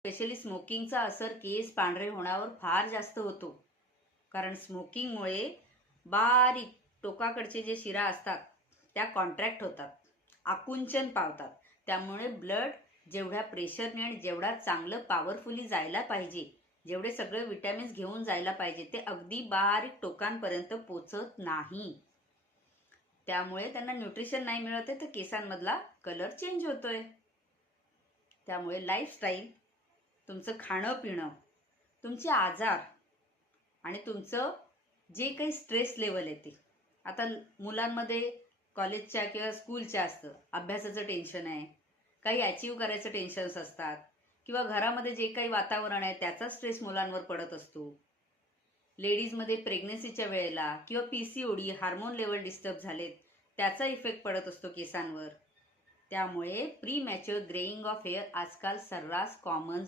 Specially स्मोकिंगचा असर केस पांढरे होण्यावर फार जास्त होतो. कारण स्मोकिंगमुळे बारीक टोकाकडचे जे शिरा असतात त्या कॉन्ट्रॅक्ट होतात, आकुंचन पावतात. त्यामुळे ब्लड जेवढ्या प्रेशरने आणि जेवढा चांगलं पॉवरफुली जायला पाहिजे, जेवढे सगळे विटॅमिन्स घेऊन जायला पाहिजे, ते अगदी बारीक टोकांपर्यंत पोचत नाही. त्यामुळे त्यांना न्यूट्रिशन नाही मिळत आहे, तर केसांमधला कलर चेंज होतोय. त्यामुळे लाईफस्टाईल, तुमचं खाणं पिणं, तुमचे आजार आणि तुमचं जे काही स्ट्रेस लेवल येते, आता मुलांमध्ये कॉलेजच्या किंवा स्कूलच्या असतं, अभ्यासाचं टेन्शन आहे, काही अचीव करायचं टेन्शन्स असतात, किंवा घरामध्ये जे काही वातावरण आहे त्याचा स्ट्रेस मुलांवर पडत असतो. लेडीजमध्ये प्रेग्नन्सीच्या वेळेला किंवा PCOD हार्मोन लेवल डिस्टर्ब झालेत त्याचा इफेक्ट पडत असतो केसांवर. त्यामुळे pre mature greying of hair आजकाल सर्रास कॉमन